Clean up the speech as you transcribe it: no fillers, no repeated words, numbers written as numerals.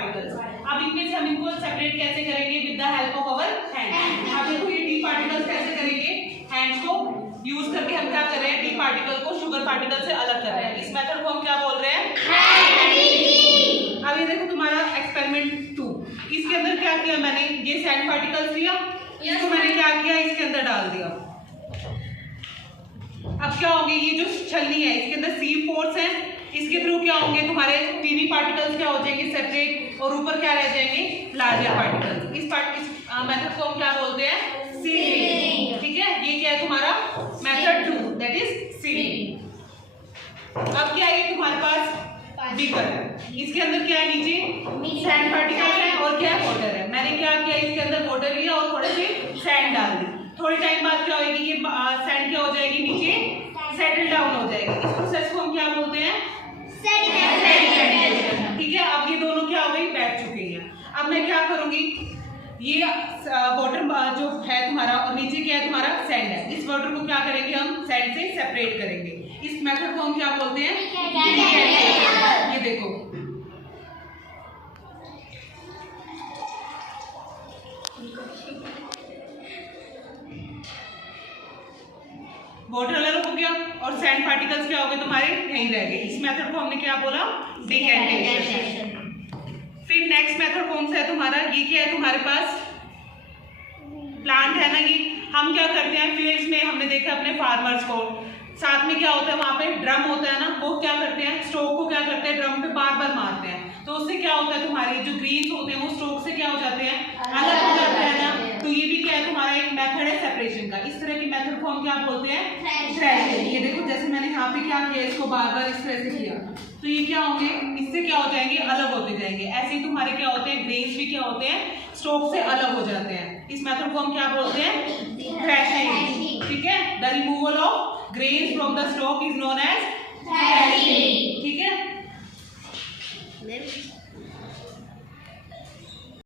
Particles. अब इनमें से हम इनको सेपरेट कैसे करेंगे? With the help of our hand. अब देखो ये टी पार्टिकल्स कैसे करेंगे? हैंड्स को यूज करके हम क्या कर रहे हैं? टी पार्टिकल को शुगर पार्टिकल से अलग कर रहे हैं। इस मेथड को हम क्या बोल रहे हैं? अब ये देखो तुम्हारा एक्सपेरिमेंट 2, इसके अंदर क्या किया मैंने? ये सैंड पार्टिकल्स लिया, इसको मैंने क्या किया? इसके अंदर डाल दिया। अब क्या होंगे? ये जो छलनी है इसके अंदर सी फोर्स है, इसके थ्रू क्या होंगे? तुम्हारे टीनी पार्टिकल्स क्या हो जाएंगे? सेपरेट, और ऊपर क्या रह जाएंगे? Larger particles. इस मेथड को हम क्या बोलते हैं? सीविंग। ठीक है, ये क्या है तुम्हारा? Method 2, that is sieving. अब क्या है? तुम्हारे पास बीकर है, इसके अंदर क्या है? नीचे सैंड पार्टिकल्स है और क्या है? वाटर है। मैंने क्या किया? इसके अंदर वाटर लिया और थोड़े से सैंड डाल दी। थोड़े टाइम बाद क्या होगी? ये सैंड क्या हो जाएगी? नीचे सेटल डाउन हो जाएगी। इस प्रोसेस को हम क्या बोलते हैं? सेडिमेंटेशन। ठीक है, अब ये दोनों क्या हो गई? बैठ चुकी हैं। अब मैं क्या करूंगी? ये वाटर जो है तुम्हारा और नीचे क्या है? तुम्हारा सैंड है। इस वाटर को क्या करेंगे? हम सैंड से सेपरेट करेंगे। इस मेथड को हम क्या बोलते हैं? ये देखो, वाटर अलग हो गया और सैंड पार्टिकल्स क्या हो गए? तुम्हारे यहीं रह गए। इस मेथड को हमने क्या बोला? डिकैंटेशन। फिर नेक्स्ट मेथड कौन सा है तुम्हारा? ये क्या है? तुम्हारे पास प्लांट है ना, ये हम क्या करते हैं? फील्ड्स में हमने देखा अपने फार्मर्स को, साथ में क्या होता है? वहां पे ड्रम होता है ना, वो क्या करते हैं? स्ट्रोक को क्या करते हैं? ड्रम पे बार बार मारते हैं, तो उससे क्या होता है? तुम्हारे जो ग्रीन्स होते हैं वो स्ट्रोक से क्या हो जाते हैं? अलग हो जाते हैं ना। तो ये भी क्या है? तुम्हारा एक मेथड है सेपरेशन का। इस तरह की मेथड को हम क्या बोलते हैं? थ्रेशिंग। ये देखो, जैसे मैंने यहाँ पे क्या किया? इसको बार बार इस तरह से किया, तो ये क्या होंगे? इससे क्या हो जाएंगे? अलग होते जाएंगे। ऐसे ही तुम्हारे क्या होते हैं? ग्रेन्स भी क्या होते हैं? स्ट्रोक से अलग हो जाते हैं। इस मेथड को हम क्या बोलते हैं? थ्रेशिंग। ठीक है, the removal of grains from the stalk is known as threshing. ठीक है।